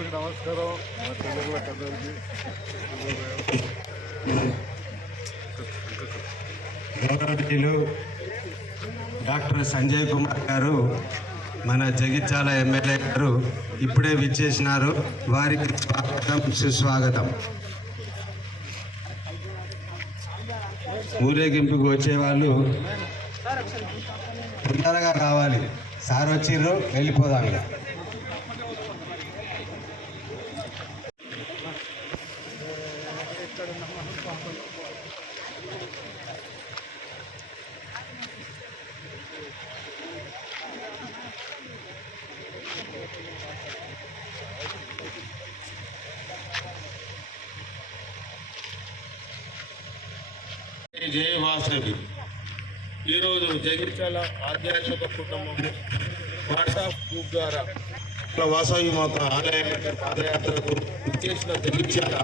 అందరికి నమస్కారం. మా చెల్లెళ్ళకి అందరికీ గౌరవనీయులు డాక్టర్ సంజయ్ కుమార్ గారు, మన జగిత్యాల ఎమ్మెల్యే గారు ఇప్పుడే విచ్చేసినారు. వారికి స్వాగతం, సుస్వాగతం. ఊరేగింపుకు వచ్చేవాళ్ళు తొందరగా రావాలి. సార్ వచ్చిర్రు, వెళ్ళిపోదాం ఇక. జై వాసవి. ఈరోజు జగిత్యాల ఆధ్యాత్మిక కుటుంబం వాట్సాప్ గ్రూప్ ద్వారా వాసవి మాత ఆలయానికి పాదయాత్రకు ఇచ్చేసిన జగిత్యాల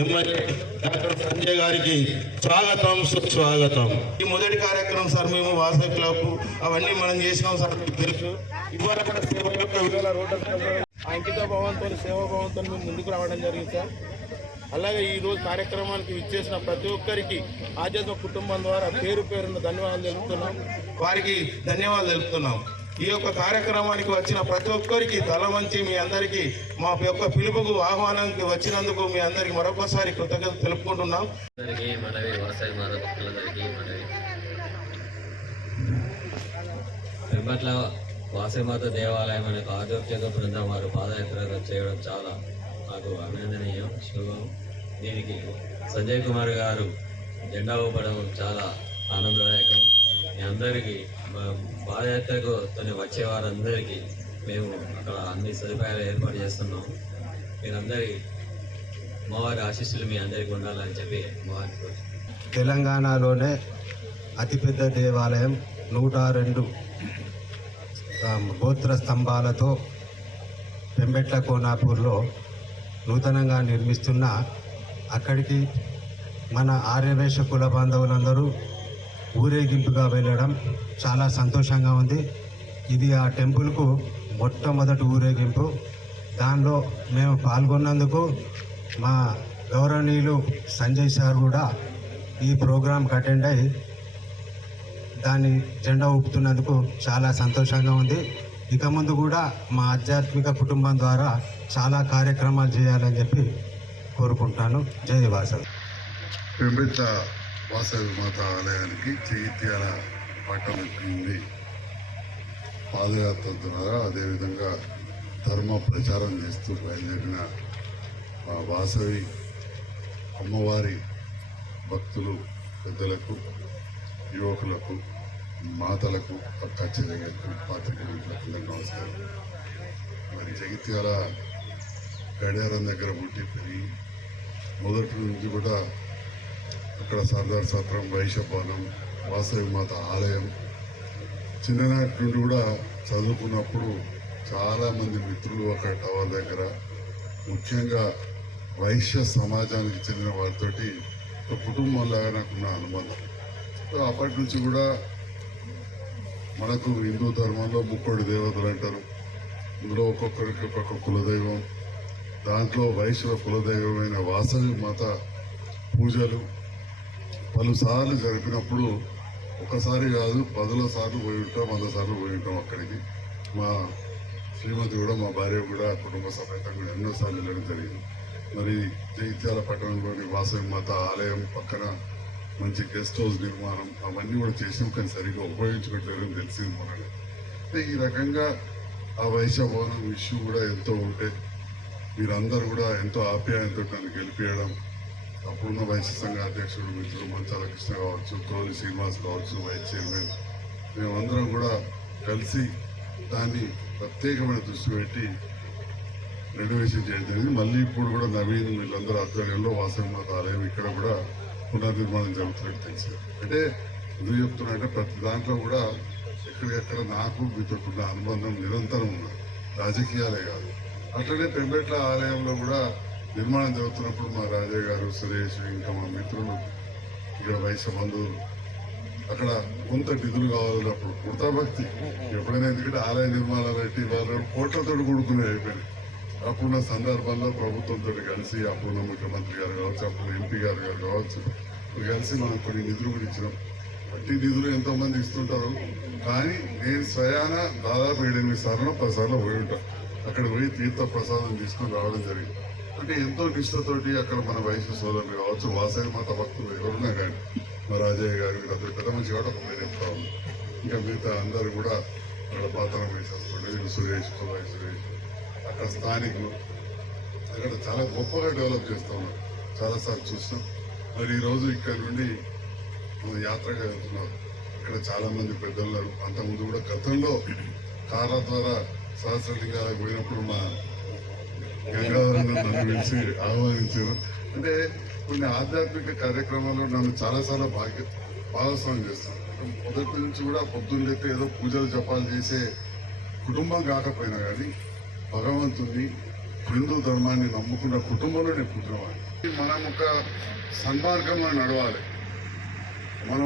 ఎమ్మెల్యే డాక్టర్ సంజయ్ గారికి స్వాగతం, సుస్వాగతం. ఈ మొదటి కార్యక్రమం సార్, మేము వాసవి క్లబ్ అవన్నీ మనం చేసినాం సార్, మీకు తెలుసు. ఇవాళ కూడా సేవ యొక్క విడుదల రోడ్డు అంకిత భావంతో, సేవాభావంతో మేము ముందుకు రావడం జరిగింది సార్. అలాగే ఈరోజు కార్యక్రమానికి విచ్చేసిన ప్రతి ఒక్కరికి ఆధ్యాత్మిక కుటుంబం ద్వారా పేరు పేరున ధన్యవాదాలు తెలుపుతున్నాం. వారికి ధన్యవాదాలు తెలుపుతున్నాం. ఈ యొక్క కార్యక్రమానికి వచ్చిన ప్రతి ఒక్కరికి తల వంచి మీ అందరికీ మా యొక్క పిలుపుకు ఆహ్వానానికి వచ్చినందుకు మీ అందరికి మరొకసారి కృతజ్ఞత తెలుపుకుంటున్నాం. తిరుపతిలో వాసవిమాత దేవాలయం అనే ఆధ్యాత్మిక బృందం వారు పాదయాత్ర చేయడం చాలా నాకు అభినందనీయం, శుభం. దీనికి సంజయ్ కుమార్ గారు జెండా ఊపడం చాలా ఆనందదాయకం. మీ అందరికీ పాదయాత్రకు వచ్చే వారందరికీ మేము అక్కడ అన్ని సదుపాయాలు ఏర్పాటు చేస్తున్నాం. మీరందరి అమ్మవారి ఆశీస్సులు మీ అందరికీ ఉండాలని చెప్పి అమ్మవారికి. తెలంగాణలోనే అతిపెద్ద దేవాలయం 102 గోత్ర స్తంభాలతో పెంబెట్ల కోనాపూర్లో నూతనంగా నిర్మిస్తున్న అక్కడికి మన ఆర్యవేశ కుల బాంధవులందరూ ఊరేగింపుగా వెళ్ళడం చాలా సంతోషంగా ఉంది. ఇది ఆ టెంపుల్కు మొట్టమొదటి ఊరేగింపు. దానిలో మేము పాల్గొన్నందుకు మా గౌరవనీయులు సంజయ్ సార్ కూడా ఈ ప్రోగ్రాంకి అటెండ్ అయ్యి దాన్ని జెండా ఊపుతున్నందుకు చాలా సంతోషంగా ఉంది. ఇక ముందు కూడా మా ఆధ్యాత్మిక కుటుంబం ద్వారా చాలా కార్యక్రమాలు చేయాలని చెప్పి కోరుకుంటాను. జై వాసవి. పెంబెట్ల వాసవి మాత ఆలయానికి జగిత్యాల పట్టణం నుండి పాదయాత్ర ద్వారా, అదేవిధంగా ధర్మ ప్రచారం చేస్తూ బయలుదేరిన వాసవి అమ్మవారి భక్తులు, పెద్దలకు, యువకులకు, మాతలకు, పక్క చెల్లెలకు, పాత్రికేయులకు నమస్కారం. మరి జగిత్యాల గడియారం దగ్గర పుట్టి పెరిగి మొదటి నుంచి కూడా అక్కడ సర్దార్ సత్రం, వైశ్యపాలెం, వాసవి మాత ఆలయం, చిన్ననాటి నుండి కూడా చదువుకున్నప్పుడు చాలామంది మిత్రులు అక్కడ టవర్ దగ్గర, ముఖ్యంగా వైశ్య సమాజానికి చెందిన వారితోటి ఒక కుటుంబంలాగా నాకున్న అనుబంధం. అప్పటి నుంచి కూడా మనకు హిందూ ధర్మంలో 3 దేవతలు అంటారు. ఇందులో ఒక్కొక్కరికి ఒక్కొక్క కులదైవం. దాంట్లో వైశ్వ కులదైవమైన వాసవి మాత పూజలు పలుసార్లు జరిపినప్పుడు ఒకసారి కాదు 10 సార్లు పోయి ఉంటాం, 100 సార్లు పోయి ఉంటాం అక్కడికి. మా శ్రీమతి కూడా, మా భార్య కూడా కుటుంబ సమేతంగా ఎన్నోసార్లు వెళ్ళడం జరిగింది. మరి జగిత్యాల పట్టణంలోని వాసవి మాత ఆలయం పక్కన మంచి గెస్ట్ హౌస్ నిర్మాణం అవన్నీ కూడా చేసినాం, కానీ సరిగ్గా ఉపయోగించుకోవట్లేదని తెలిసింది మనకి. ఈ రకంగా ఆ వైశ్య భవనం ఇష్యూ కూడా ఎంతో ఉంటే మీరందరూ కూడా ఎంతో ఆప్యాయంతో నన్ను గెలిపించడం, అప్పుడున్న వైశ్య సంఘ అధ్యక్షుడు మిత్రులు మంచాల కృష్ణ కావచ్చు, కోలి శ్రీనివాస్ కావచ్చు, వైస్ చైర్మన్, మేమందరం కూడా కలిసి దాన్ని ప్రత్యేకమైన దృష్టి పెట్టి రెనోవేషన్ చేయడం జరిగింది. మళ్ళీ ఇప్పుడు కూడా నవీన్ వీళ్ళందరూ ఆధ్వర్యంలో వాసవి మాత ఆలయం ఇక్కడ కూడా పునర్నిర్మాణం జరుగుతున్నట్టు తెలిసింది. అంటే ఎందుకు చెప్తున్నా అంటే ప్రతి దాంట్లో కూడా ఎక్కడికెక్కడ నాకు మీతో ఉన్న అనుబంధం నిరంతరం ఉన్నది, రాజకీయాలే కాదు. అట్లనే పెంబెట్ల ఆలయంలో కూడా నిర్మాణం జరుగుతున్నప్పుడు మా రాజయ్య గారు, సురేష్, ఇంకా మా మిత్రులు, ఇక్కడ వైశ్య బంధువులు అక్కడ కొంత నిధులు కావాలన్నప్పుడు కృతభక్తి ఎప్పుడైనా, ఎందుకంటే ఆలయ నిర్మాణాలు అంటే వాళ్ళు కోట్లతో కూడుకునే అయిపోయినాయి. అప్పుడున్న సందర్భంలో ప్రభుత్వంతో కలిసి అప్పుడున్న ముఖ్యమంత్రి గారు కావచ్చు, అప్పుడు ఎంపీ గారు కావచ్చు, కలిసి మనం కొన్ని నిధులు కూడా ఇచ్చినాం. అట్టి నిధులు ఎంతో మంది ఇస్తుంటారు, కానీ నేను స్వయాన దాదాపు 7-8 సార్లు 10 సార్లు పోయి ఉంటాను. అక్కడ పోయి తీర్థ ప్రసాదం తీసుకొని రావడం జరిగింది. అంటే ఎంతో నిష్ఠతోటి అక్కడ మన వైశ్య సోదరులు కావచ్చు, వాసవి మాత భక్తులు ఎవరున్నా కానీ మా రాజయ్య గారి వీళ్ళందరూ పెద్ద మంచి కూడా ఒక పేరు చెప్తా ఉంది. ఇంకా మిగతా అందరూ కూడా అక్కడ పాత్రం వేసేస్తుండే, వీళ్ళు సురేష్, సురేష్ అక్కడ స్థానికులు అక్కడ చాలా గొప్పగా డెవలప్ చేస్తూ ఉన్నారు. చాలాసార్లు చూసినాం. మరి ఈరోజు ఇక్కడ నుండి మన యాత్రగా వెళ్తున్నారు. ఇక్కడ చాలా మంది పెద్దలు ఉన్నారు. అంతకుముందు కూడా గతంలో కార్ల ద్వారా సహస్రలింగాలకు పోయినప్పుడు మా గంగాధర నన్ను పిలిచి ఆహ్వానించారు. అంటే కొన్ని ఆధ్యాత్మిక కార్యక్రమాల్లో నన్ను చాలాసార్లు భాగస్వామ్యం చేస్తాను. మొదటి నుంచి కూడా పొద్దున్న లేకపోతే ఏదో పూజలు జపాలు చేసే కుటుంబం కాకపోయినా కానీ భగవంతుని హిందూ ధర్మాన్ని నమ్ముకున్న కుటుంబంలో నేను పుట్టినవాడిని. మనం ఒక సన్మార్గంలో నడవాలి. మన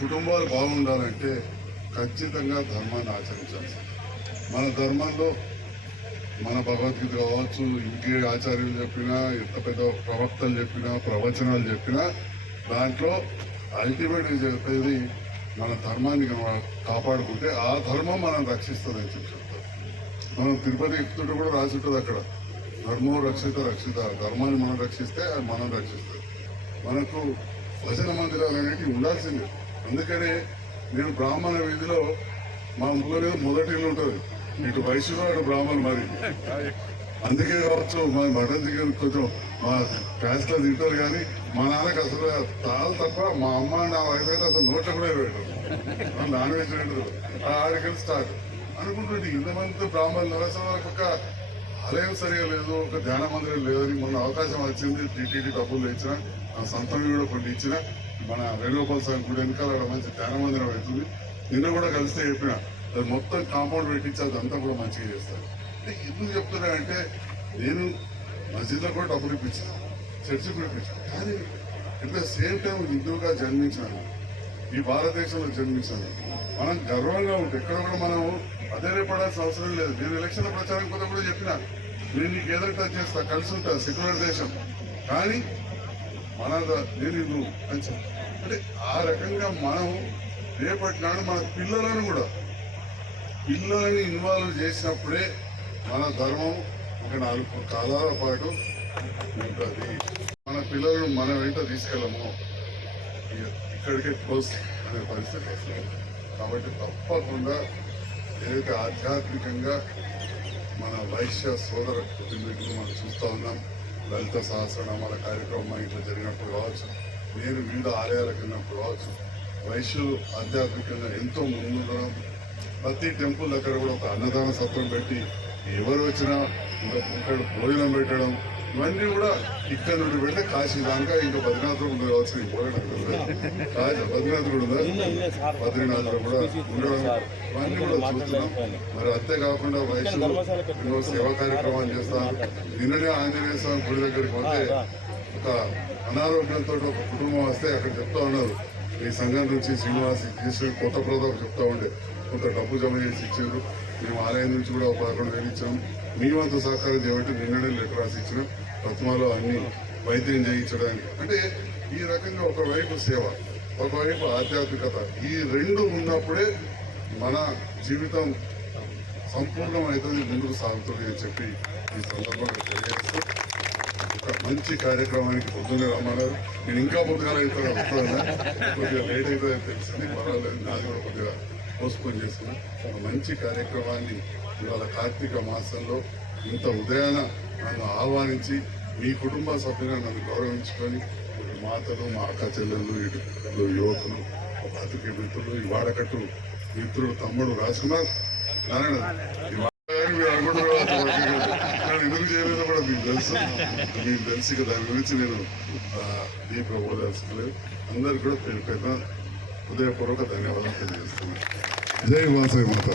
కుటుంబాలు బాగుండాలంటే ఖచ్చితంగా ధర్మాన్ని ఆచరించాలి. మన ధర్మంలో మన భగవద్గీత కావచ్చు, ఇంకే ఆచార్యులు చెప్పినా, ఎంత పెద్ద ప్రవక్తలు చెప్పినా, ప్రవచనాలు చెప్పినా, దాంట్లో అల్టిమేట్ చెప్పేది మన ధర్మాన్ని కాపాడుకుంటే ఆ ధర్మం మనం రక్షిస్తుందని చెప్తారు. మనం తిరుపతి ఎక్కుతుంటే కూడా రాసి ఉంటుంది అక్కడ, ధర్మం రక్షిత రక్షిత, ధర్మాన్ని మనం రక్షిస్తే అది మనం రక్షిస్తుంది. మనకు భజన మందిరాలు అనేవి ఉండాల్సిందే. అందుకనే నేను బ్రాహ్మణ వీధిలో మా ఊళ్ళో మొదటి ఇల్లు ఉంటుంది, ఇటు వైశ్యులు అటు బ్రాహ్మణులు. మరి అందుకే కావచ్చు మా మటన్ చికెన్ కొంచెం మా క్యాస్ట్లో తింటారు, కానీ మా నాన్నకి అసలు తాను తప్ప మా అమ్మ నా వైఫ్ అయితే అసలు నోట్లో కూడా పెట్టారు. నాన్ వెజ్ తింటారు. ఆడికెళ్ళి స్టార్ట్ అనుకుంటుంది. ఇంతమంది బ్రాహ్మణులు అసలు వాళ్ళకి ఒక ఆలయం సరిగా లేదు, ఒక ధ్యాన మందిరం లేదని మొన్న అవకాశం వచ్చింది. టీటీడీ డబ్బులు ఇచ్చిన, సంతం కూడా కొన్ని ఇచ్చిన, మన వేణుగోపాల స్వామి గుడి వెనకాల మంచి ధ్యాన మందిరం అవుతుంది. నిన్న కూడా కలిస్తే చెప్పిన అది మొత్తం కాంపౌండ్ పెట్టించి అదంతా కూడా మంచిగా చేస్తారు. అంటే ఎందుకు చెప్తున్నా అంటే నేను మస్జిద్లో కూడా డబ్బులు ఇప్పించాను, చర్చి కూడా ఇప్పించాను, కానీ ఎట్ ద సేమ్ టైం హిందువుగా జన్మించాను, ఈ భారతదేశంలో జన్మించాను. మనం గర్వంగా ఉంటే ఎక్కడ కూడా మనం అధైర్యపడాల్సిన అవసరం లేదు. నేను ఎలక్షన్ల ప్రచారం కొత్త కూడా చెప్పిన, నేను నీకు ఏదో టచ్ చేస్తా, కలిసి ఉంటా, సెక్యులర్ దేశం, కానీ మన నేను హిందూ అని చెప్పి. అంటే ఆ రకంగా మనం రేపటి నాడు మన పిల్లలని ఇన్వాల్వ్ చేసినప్పుడే మన ధర్మం ఒక 4 కాలాల పాటు ఉంటుంది. మన పిల్లలను మన వెంట తీసుకెళ్ళము, ఇక్కడికే క్లోజ్ అనే పరిస్థితి వస్తుంది. కాబట్టి తప్పకుండా ఏదైతే ఆధ్యాత్మికంగా మన వైశ్య సోదర కుటుంబీకులు మనం చూస్తూ ఉన్నాం. లలిత సహస్రనామాల కార్యక్రమం మా ఇంట్లో జరిగినప్పుడు కావచ్చు, నేను వివిధ ఆలయాలకు వెళ్ళినప్పుడు కావచ్చు, వైశ్యులు ఆధ్యాత్మికంగా ఎంతో ముందుండడం, ప్రతి టెంపుల్ దగ్గర కూడా ఒక అన్నదాన సత్రం పెట్టి ఎవరు వచ్చినా ఇంకా ఇక్కడ భోజనం పెట్టడం, ఇవన్నీ కూడా ఇక్కడ నుండి పెడితే కాశీ దాకా ఇంకా బద్రీనాథ్ ఉండదు కావచ్చు. బద్రీనాథ్ కూడా ఉందా, బద్రీనాథ్ కూడా ఉండడం, ఇవన్నీ కూడా చూస్తున్నాం. మరి అంతేకాకుండా వయసులో సేవా కార్యక్రమాలు చేస్తాను. నిన్ననే ఆంజనేయ స్వామి గుడి దగ్గరికి పోతే ఒక అనారోగ్యంతో ఒక కుటుంబం వస్తే అక్కడ చెప్తా ఉన్నారు, ఈ సంఘం నుంచి శ్రీనివాస్ చేసి కొత్త ప్రోదాకు చెప్తా ఉండే, కొంత డబ్బు జమ చేసి ఇచ్చారు. మేము ఆలయం నుంచి కూడా 11,000 ఇచ్చాము. మీ వంతు సహకారం చేయబట్టి నిన్ననే లెటర్ రాసి ఇచ్చినాం, ప్రతిమలో అన్ని వైద్యం చేయించడానికి. అంటే ఈ రకంగా ఒకవైపు సేవ, ఒకవైపు ఆధ్యాత్మికత, ఈ రెండు ఉన్నప్పుడే మన జీవితం సంపూర్ణమవుతుంది, ముందుకు సాగుతుంది అని చెప్పి ఈ సందర్భంగా తెలియజేస్తూ ఒక మంచి కార్యక్రమానికి పొద్దున్నే రమ్మన్నారు. నేను ఇంకా పొద్దుగా వస్తాను, కొద్దిగా లేట్ అవుతుందని తెలిసింది, పర్వాలేదు, నాది కూడా కొద్దిగా పోస్ట్పోన్ చేసుకుని ఒక మంచి కార్యక్రమాన్ని ఇవాళ కార్తీక మాసంలో ఇంత ఉదయాన నన్ను ఆహ్వానించి మీ కుటుంబ సభ్యులను నన్ను గౌరవించుకొని మాతలు, మా అక్క చెల్లెళ్ళు, ఇటు యువకులు, బతుకి మిత్రులు, ఈ వాడకట్టు మిత్రుడు తమ్ముడు రాసుకున్నారు. నారాయణ ఎందుకు చేయలేదో కూడా మీకు తెలిసి దాని గురించి నేను దీంట్లో పోదలుచుకోలేదు. అందరికీ కూడా పేరు హృదయపూర్వక ధన్యవాదాలు తెలియజేస్తున్నాను. జై వాసవి మాత.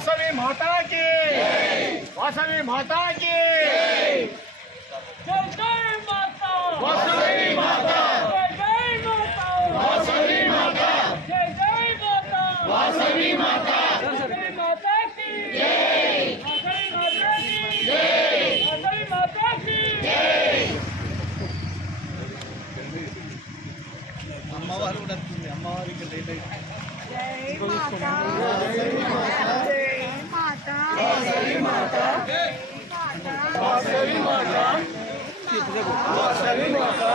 వాసవి మాతాకి వాసవి మాతాకి జై జై మాతా వాసవి మాతా జై జై మాతా వాసవి మాతా జై జై మాతా వాసవి మాతా వాసవి మాతాకి జై వాసవి మాతాకి జై వాసవి మాతాకి జై అమ్మవారు కూడా వస్తుంది అమ్మవారికి లేట్ అయింది जय माता जय माता जय माता जय माता వాసవి మాతా వాసవి మాతా